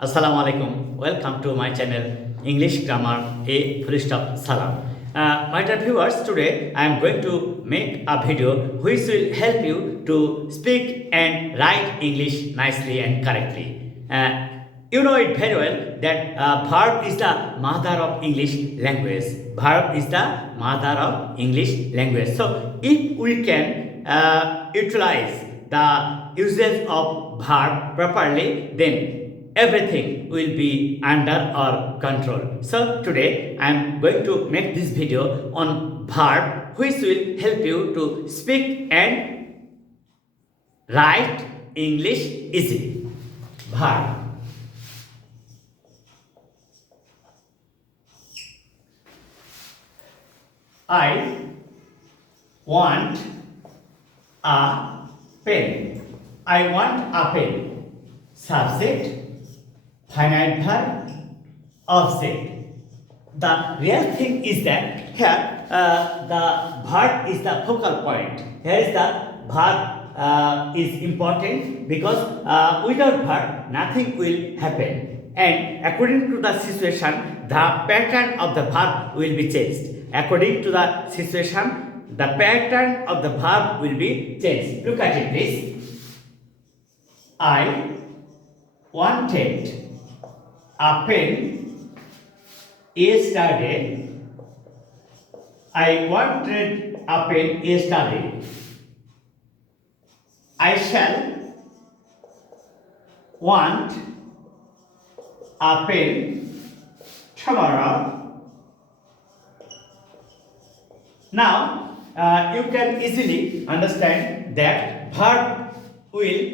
Assalamu alaikum. Welcome to my channel English Grammar A Full Stop Salam. My dear viewers, today I am going to make a video which will help you to speak and write English nicely and correctly. You know it very well that verb is the mother of English language. Verb is the mother of English language. So if we can utilize the usage of verb properly, then everything will be under our control. So today I am going to make this video on verb which will help you to speak and write English easily. Verb. I want a pen. I want a pen. Subject, finite verb, object. The real thing is that here the verb is the focal point. Here is the verb is important because without verb nothing will happen. And according to the situation, the pattern of the verb will be changed. According to the situation, the pattern of the verb will be changed. Look at it, please. I wanted a pen yesterday. I wanted a pen yesterday. I shall want a pen tomorrow. Now, you can easily understand that verb will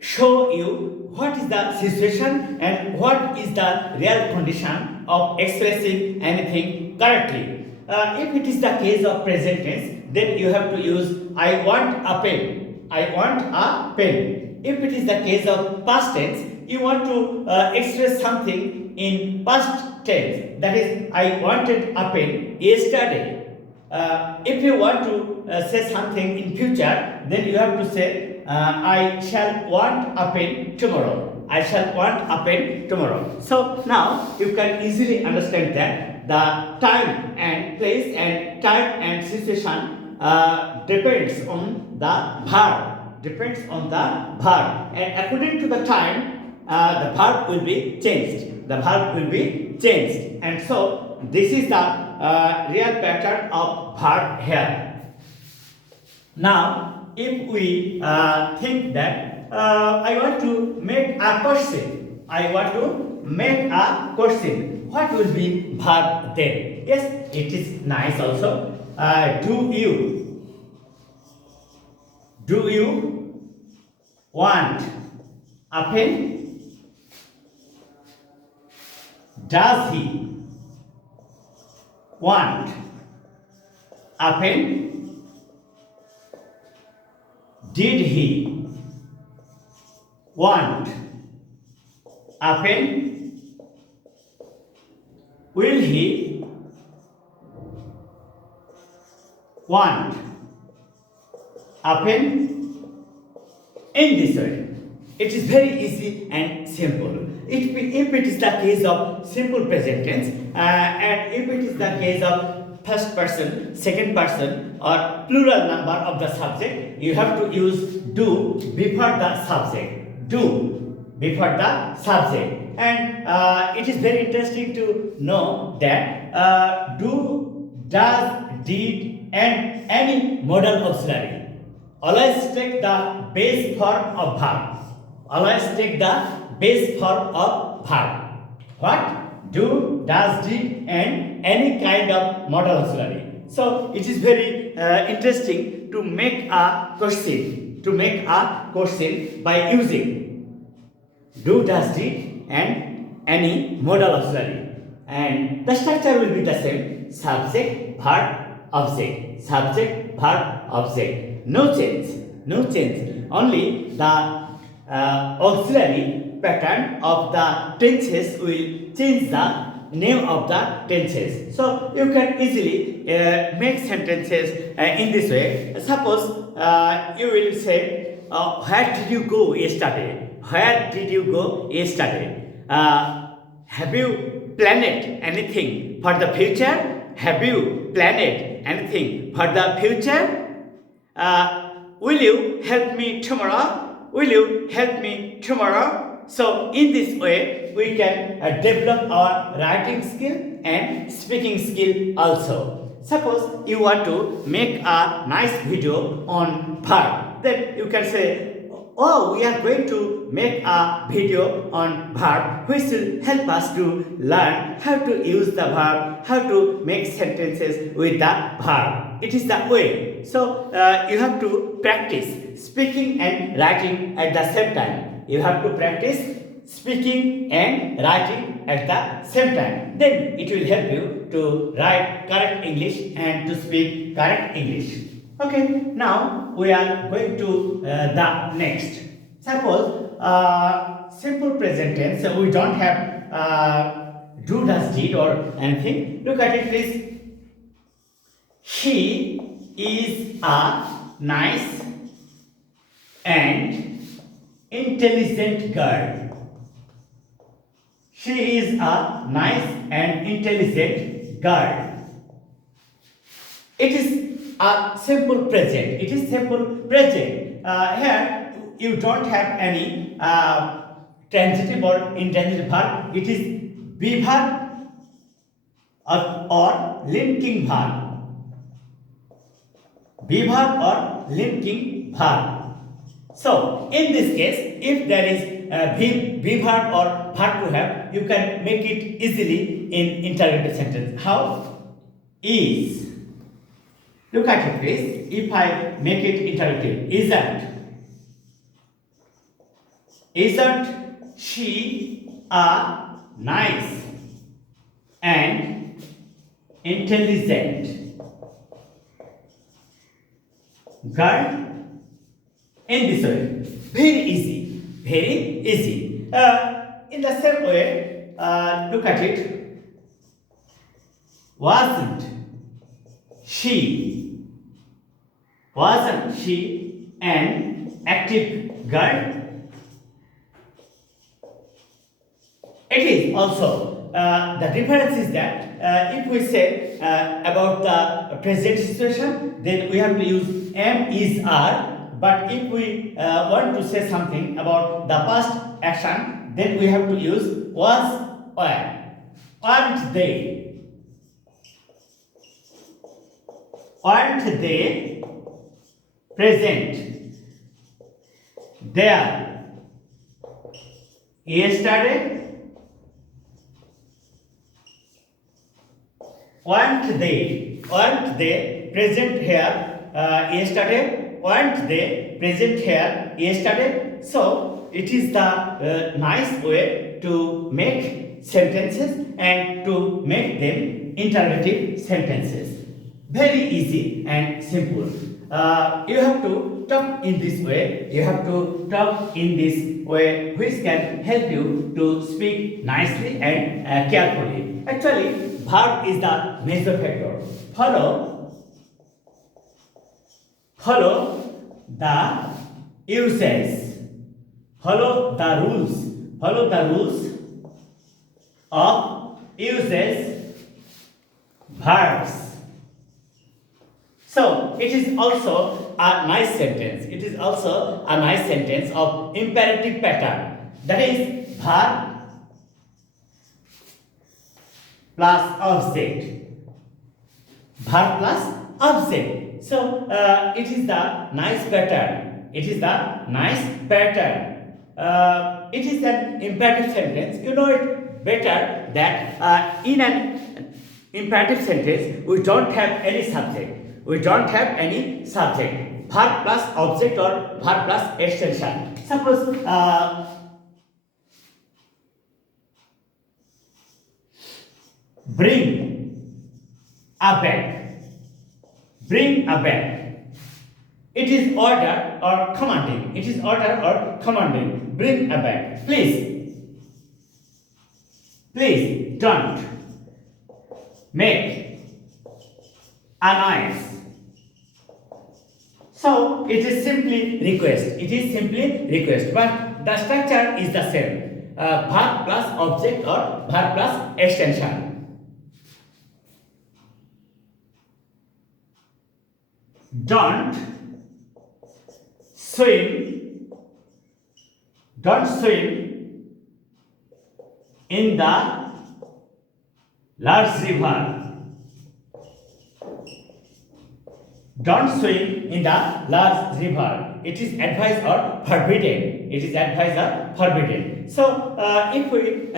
show you what is the situation and what is the real condition of expressing anything correctly. If it is the case of present tense, then you have to use I want a pen. I want a pen. If it is the case of past tense, you want to express something in past tense. That is, I wanted a pen yesterday. If you want to say something in future, then you have to say I shall want a pen tomorrow. I shall want a pen tomorrow. So now you can easily understand that the time and place and time and situation depends on the verb. Depends on the verb. And according to the time, the verb will be changed. The verb will be changed. And so this is the real pattern of verb here. Now, if we think that I want to make a question, I want to make a question, what will be verb then? Yes, it is nice also. Do you want a pen? Does he want a pen? Did he want a pen? Will he want a pen? In this way, it is very easy and simple. If it is the case of simple present tense, and if it is the case of first person, second person, or plural number of the subject, you have to use do before the subject. Do before the subject. And it is very interesting to know that do, does, did, and any modal auxiliary always take the base form of verb. Always take the base form of verb. What? Do, does, did, and any kind of modal auxiliary. So it is very interesting to make a question. To make a question by using do, does, did, and any modal auxiliary. And the structure will be the same: subject, verb, object. Subject, verb, object. No change. No change. Only the auxiliary pattern of the tenses will change the name of the tenses. So you can easily make sentences in this way. Suppose you will say, where did you go yesterday? Where did you go yesterday? Have you planned anything for the future? Have you planned anything for the future? Will you help me tomorrow? Will you help me tomorrow? So in this way, we can develop our writing skill and speaking skill also. Suppose you want to make a nice video on verb, then you can say, oh, we are going to make a video on verb which will help us to learn how to use the verb, how to make sentences with the verb. It is the way. So you have to practice speaking and writing at the same time. You have to practice speaking and writing at the same time. Then it will help you to write correct English and to speak correct English. Okay, now we are going to the next. Suppose simple present tense. So we don't have do, does, did or anything. Look at it, please. She is a nice and intelligent girl. She is a nice and intelligent girl. It is a simple present. It is simple present. Here you don't have any transitive or intransitive verb. It is be verb or linking verb. Be verb or linking verb. So in this case, if there is be verb or verb to have, you can make it easily in interrogative sentence. How? Is. Look at it, please. If I make it interrogative, isn't she a nice and intelligent girl? In this way, very easy, very easy. In the same way, look at it. Wasn't she an active girl? It is also. The difference is that if we say about the present situation, then we have to use am, is, are. But if we want to say something about the past action, then we have to use was, were. Aren't they? Aren't they present there yesterday? Weren't they present here yesterday? Weren't they present here yesterday? So it is the nice way to make sentences and to make them interrogative sentences. Very easy and simple. You have to talk in this way. You have to talk in this way, which can help you to speak nicely and carefully. Actually, verb is the major factor. Follow the uses. Follow the rules of uses verbs. So it is also a nice sentence. It is also a nice sentence of imperative pattern. That is verb plus object. Verb plus object. So it is the nice pattern. It is the nice pattern. It is an imperative sentence. You know it better that in an imperative sentence we don't have any subject. We don't have any subject. Verb plus object or verb plus extension. Suppose bring a bag. Bring a bag. It is order or commanding. It is order or commanding. Bring a bag. Please don't make a noise. So it is simply request. It is simply request. But the structure is the same. verb plus object or verb plus extension. Don't swim in the large river. Don't swim in the large river. It is advised or forbidden. It is advised or forbidden. So, if we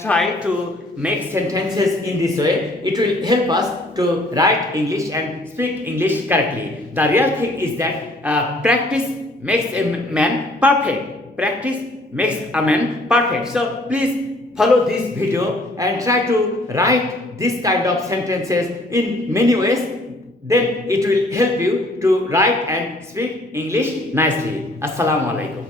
try to make sentences in this way, it will help us to write English and speak English correctly. The real thing is that practice makes a man perfect. Practice makes a man perfect. So, please follow this video and try to write this kind of sentences in many ways. Then it will help you to write and speak English nicely. Assalamu alaikum.